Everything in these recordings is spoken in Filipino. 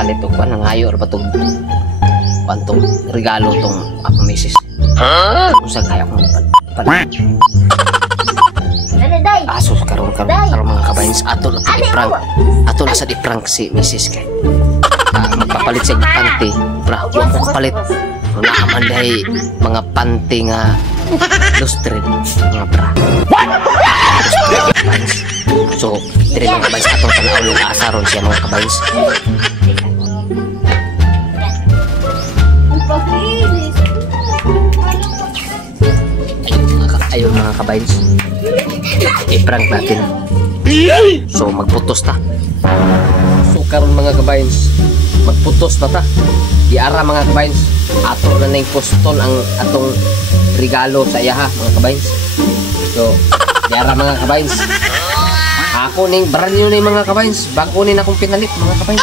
palit o kung nangayo ba itong pantong regalo itong akong misis. Kung saan kaya kong palit. Aso karon mga kabayins. Ato na sa di-prank si misis kay. Magpapalit siya panty. Bra, huwag ko kapalit. Wala ka man dahil mga panty nga lustrin. Mga bra. So, tiri mga kabayins atong tanaw yung asaron siya mga kabayins. Ayun mga kabayins. I-prank natin. So, magputos ta. So, karon mga kabayins, magputos na ta. Iara mga kabayins. Ato na yung postol ang atong regalo sa iya ha mga kabayins. So, iara mga kabayins. Ako ning brand new ning mga kabayins. Bago nin akong pinalit mga kabayins.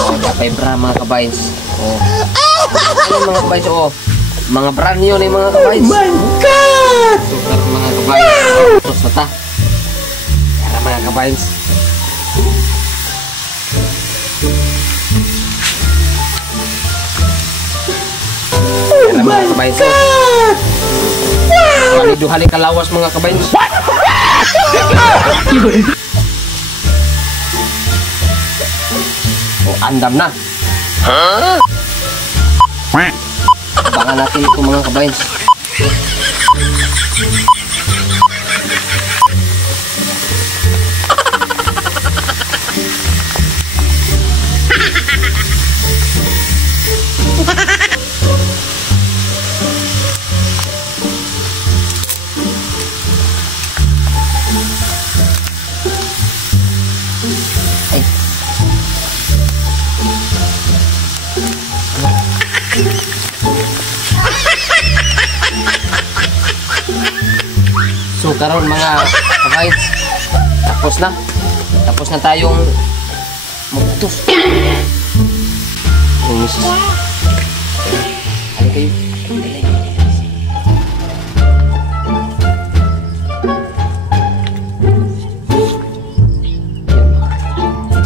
Oh, kapay bra mga kabayins. Oh. Ano mga kabayins? Oh. Mga brand new ning mga kabayins. Oh my God! So, karon mga kabayins. Putos na ta. Iara mga kabayins. Mga kabayins. Wow! Duhali kalawas mga kabayins. Oh, andam na. Abangan natin ito mga kabayins. So karon mga kabayins, tapos na tayong magputos. Ano kayo?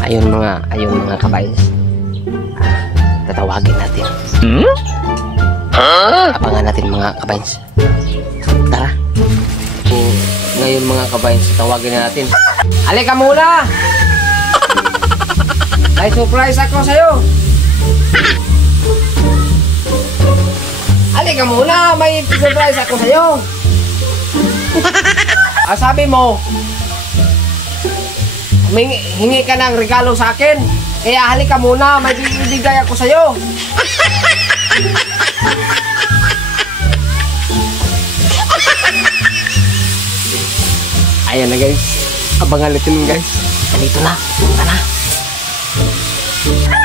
Ayun mga kabayins. Tatawagin natin. Abangan natin mga kabayins. Tara. So, ngayon mga kabayins, tawagin na natin. Halika muna! May surprise ako sa'yo. Halika muna, may surprise ako sa'yo. Sabi mo, hingi ka ng regalo sa akin. Kaya halika muna, may bibigay ako sa'yo. Ayan na guys. Abangan natin guys. Nandito na. Punta na.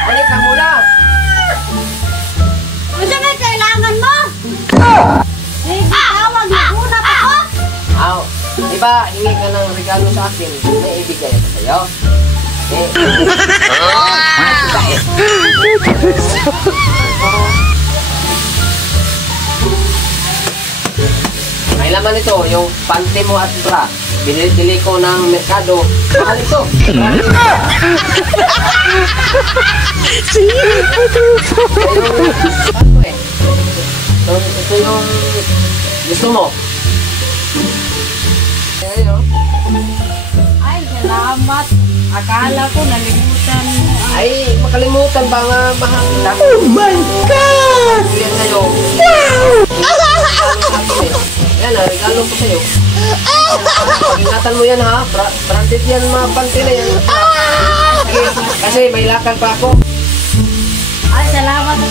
Halika muna. Ano na kailangan mo? May tawag na muna pa ko. Diba, hingi ka ng regalo sa akin. May ibigay ako sa'yo. May laman ito, yung panty mo at bra. Binili ko ng merkado. Mahal ito. Ito yung gusto mo. Ay, salamat. Akala ko nalimutan mo. Ay, makalimutan ba nga mahal na? Oh my God! Yan sa'yo. Yan, regalo ko sa'yo. Ingatan mo yan ha. Branded yan mga panty na yan. Kasi may lakad pa ako. Ay, salamat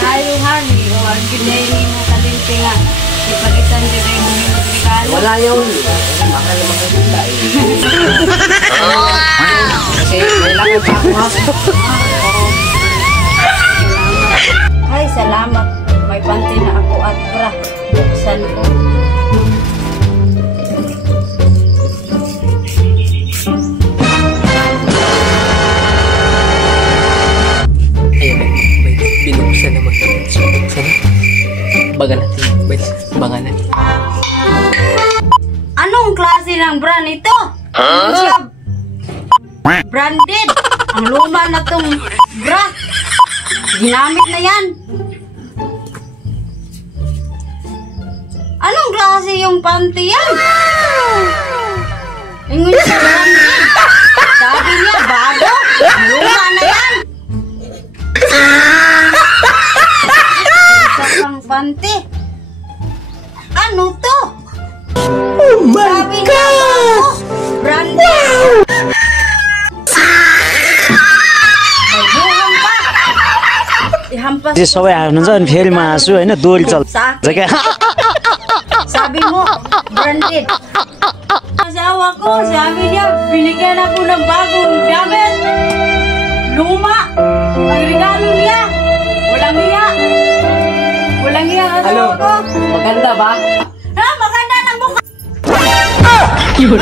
kayo, honey. Huwag ginayin mo kalimpi nga. Ipalitan din rin mo yung regalo. Wala yun. Mahal naman kayo dahil. Kasi may lakad pa ako ha. Ay, salamat. May panty na ako at bra. Buksan ko. Ayun, may binuksan naman. Sana. Baga natin. Baga natin. Anong klase ng brand ito? Hindi siya branded. Ang luma na tong bra. Ginamit na yan. Anong klase yung panty yan? Ingon sa panty. Sabi niya, bago. Ang luma na yan. Isa pang panty. Ano to? Oh my Sabi niya, God! bago. Branded. Ay, buhang pa. Ihampas त्यो सबै हाल्नुहुन्छ अनि फेरि म हाँसु होइन दोरी चल्छ क्या Sabi mo, branded. Asawa ko, sabi niya, binigyan ako ng bagong gamit. Luma. Ang regalo niya. Walang iya. Walang iya ang asawa ko. Maganda ba? Ha, maganda ng mukha. Yun.